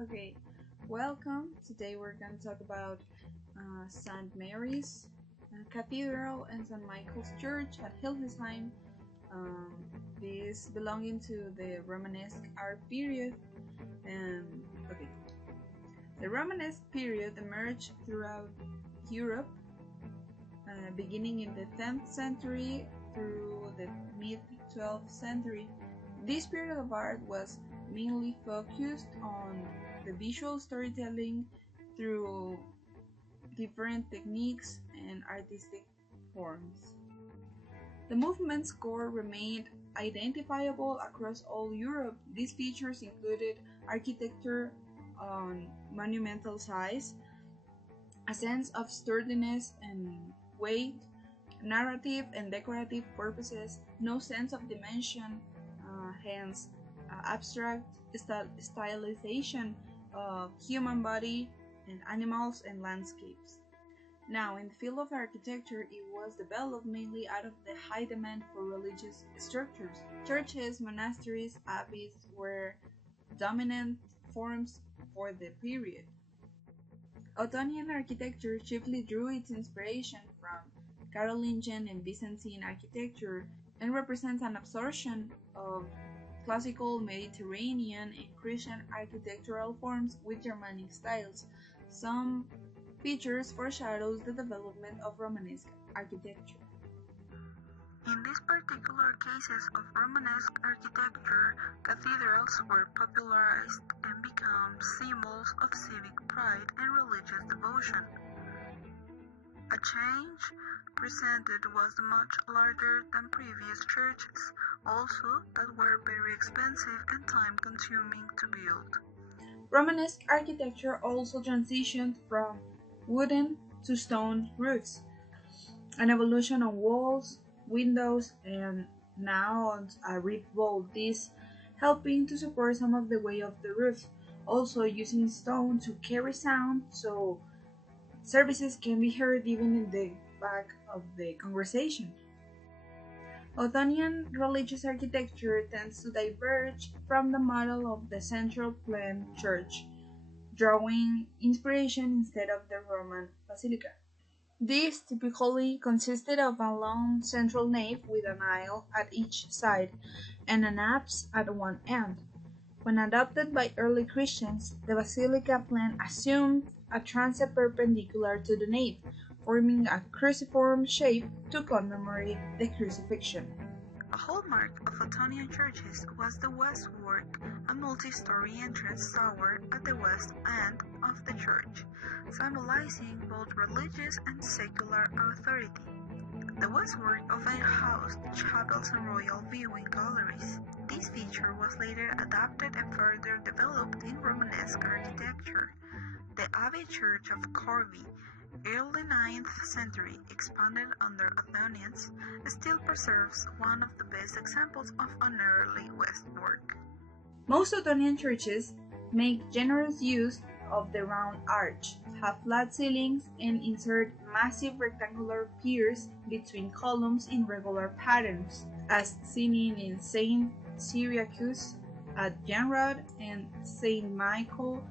Okay, welcome. Today we're going to talk about St. Mary's Cathedral and St. Michael's Church at Hildelsheim. Um, this belonging to the Romanesque art period. Okay, the Romanesque period emerged throughout Europe, beginning in the 10th century through the mid-12th century. This period of art was mainly focused on the visual storytelling through different techniques and artistic forms. The movement's core remained identifiable across all Europe. These features included architecture on monumental size, a sense of sturdiness and weight, narrative and decorative purposes, no sense of dimension, hence abstract stylization of human body and animals and landscapes. Now, in the field of architecture, it was developed mainly out of the high demand for religious structures. Churches, monasteries, abbeys were dominant forms for the period. Ottonian architecture chiefly drew its inspiration from Carolingian and Byzantine architecture and represents an absorption of classical Mediterranean and Christian architectural forms with Germanic styles. Some features foreshadows the development of Romanesque architecture. In these particular cases of Romanesque architecture, cathedrals were popularized and become symbols of civic pride and religious devotion. A change presented was much larger than previous churches, also that were very expensive and time-consuming to build. Romanesque architecture also transitioned from wooden to stone roofs, an evolution on walls, windows, and now on a roof vault, this helping to support some of the weight of the roof, also using stone to carry sound so services can be heard even in the back of the congregation. Ottonian religious architecture tends to diverge from the model of the central planned church, drawing inspiration instead of the Roman basilica. This typically consisted of a long central nave with an aisle at each side and an apse at one end. When adopted by early Christians, the basilica plan assumed a transept perpendicular to the nave, forming a cruciform shape to commemorate the crucifixion. A hallmark of Ottonian churches was the westwork, a multi-story entrance tower at the west end of the church, symbolizing both religious and secular authority. The westwork often housed chapels and royal viewing galleries. This feature was later adapted and further developed in Romanesque architecture. The Abbey Church of Corvey, early 9th century, expanded under Ottonians, still preserves one of the best examples of an early westwork. Most Ottonian churches make generous use of the round arch, have flat ceilings, and insert massive rectangular piers between columns in regular patterns, as seen in St. Cyriacus at Janrod and St. Michael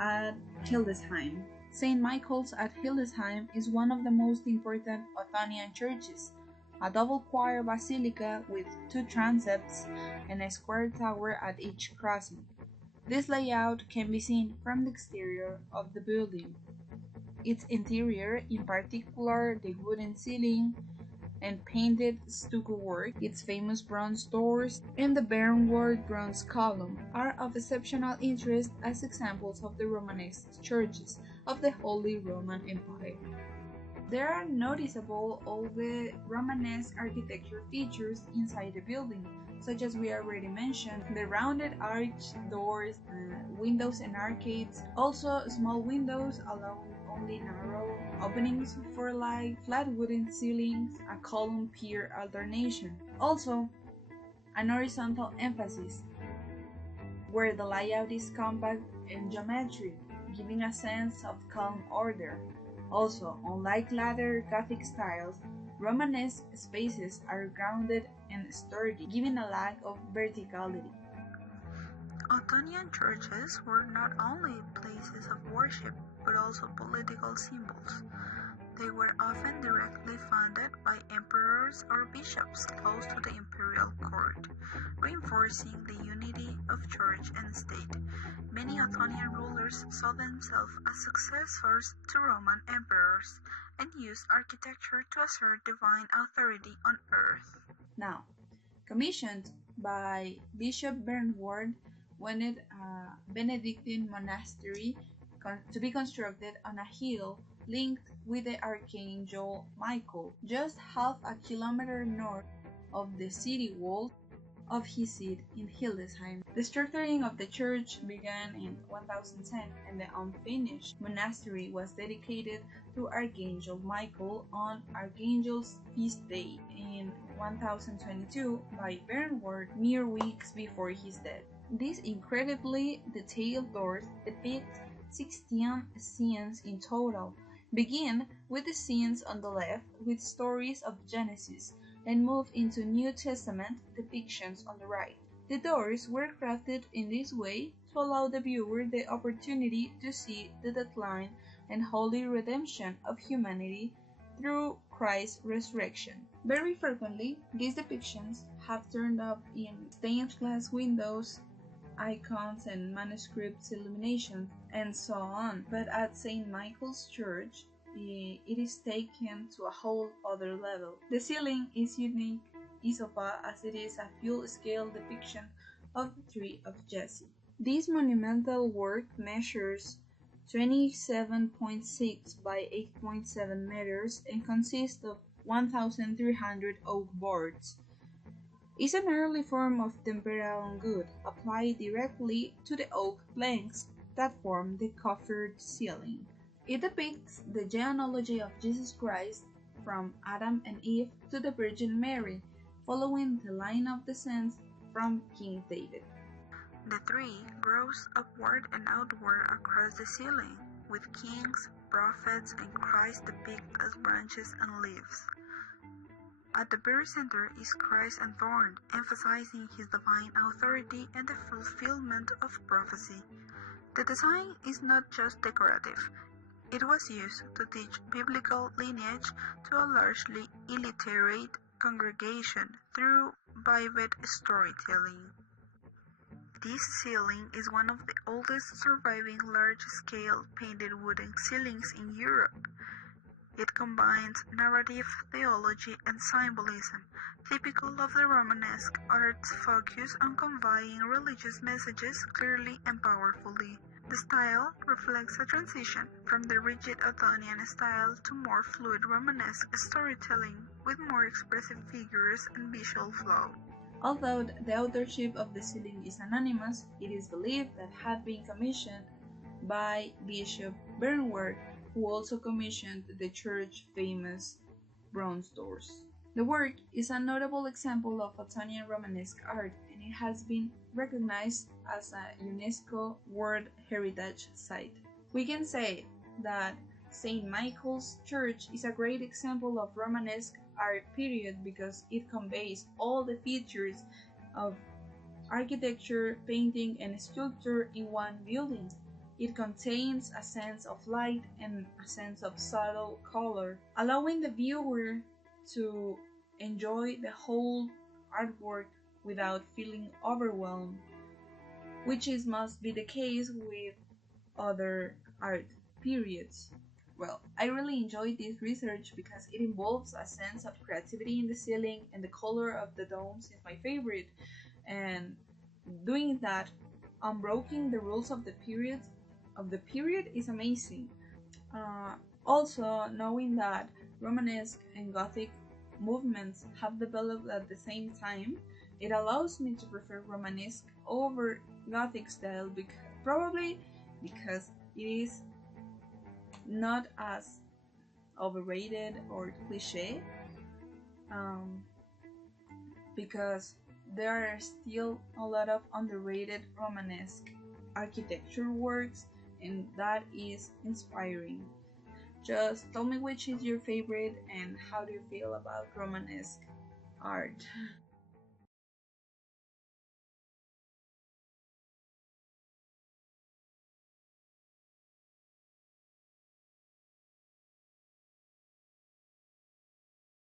at Hildesheim. St. Michael's at Hildesheim is one of the most important Ottonian churches, a double choir basilica with two transepts and a square tower at each crossing. This layout can be seen from the exterior of the building. Its interior, in particular the wooden ceiling and painted stucco work, its famous bronze doors, and the barnward bronze column, are of exceptional interest as examples of the Romanesque churches of the Holy Roman Empire. There are noticeable all the Romanesque architecture features inside the building, such as we already mentioned, the rounded arch doors, windows and arcades, also small windows allowing only narrow openings for light, flat wooden ceilings, a column pier alternation. Also, an horizontal emphasis, where the layout is compact and geometric, giving a sense of calm order. Also, unlike later Gothic styles, Romanesque spaces are grounded and sturdy, giving a lack of verticality. Ottonian churches were not only places of worship but also political symbols. They were often directly funded by emperors or bishops close to the imperial court, reinforcing the unity of church and state. Many Ottonian rulers saw themselves as successors to Roman emperors and used architecture to assert divine authority on earth. Now, commissioned by Bishop Bernward, wanted a Benedictine monastery to be constructed on a hill linked with the Archangel Michael, just half a kilometer north of the city walls of his seat in Hildelsheim. The structuring of the church began in 1010, and the unfinished monastery was dedicated to Archangel Michael on Archangel's feast day in 1022 by Bernward mere weeks before his death. These incredibly detailed doors depict 16 scenes in total, begin with the scenes on the left with stories of Genesis, and move into New Testament depictions on the right. The doors were crafted in this way to allow the viewer the opportunity to see the decline and holy redemption of humanity through Christ's resurrection. Very frequently, these depictions have turned up in stained glass windows, icons and manuscripts illuminations, and so on. But at St. Michael's Church, it is taken to a whole other level. The ceiling is unique isopa as it is a full-scale depiction of the Tree of Jesse. This monumental work measures 27.6 by 8.7 meters and consists of 1,300 oak boards. It is an early form of tempered wood applied directly to the oak planks that form the coffered ceiling. It depicts the genealogy of Jesus Christ from Adam and Eve to the Virgin Mary, following the line of descent from King David. The tree grows upward and outward across the ceiling, with kings, prophets, and Christ depicted as branches and leaves. At the very center is Christ enthroned, emphasizing his divine authority and the fulfillment of prophecy. The design is not just decorative. It was used to teach biblical lineage to a largely illiterate congregation through vivid storytelling. This ceiling is one of the oldest surviving large-scale painted wooden ceilings in Europe. It combines narrative theology and symbolism, typical of the Romanesque art's focus on conveying religious messages clearly and powerfully. The style reflects a transition from the rigid Ottonian style to more fluid Romanesque storytelling with more expressive figures and visual flow. Although the authorship of the ceiling is anonymous, it is believed that it had been commissioned by Bishop Bernward, who also commissioned the church's famous bronze doors. The work is a notable example of Ottonian Romanesque art, and it has been recognized as a UNESCO World Heritage Site. We can say that St. Michael's Church is a great example of Romanesque art period because it conveys all the features of architecture, painting, and sculpture in one building. It contains a sense of light and a sense of subtle color, allowing the viewer to enjoy the whole artwork without feeling overwhelmed, which must be the case with other art periods. Well, I really enjoyed this research because it involves a sense of creativity in the ceiling, and the color of the domes is my favorite, and doing that, unbreaking the rules of the period is amazing. Also, knowing that Romanesque and Gothic movements have developed at the same time, it allows me to prefer Romanesque over Gothic style, probably because it is not as overrated or cliche, because there are still a lot of underrated Romanesque architecture works, and that is inspiring. Just tell me which is your favorite and how do you feel about Romanesque art.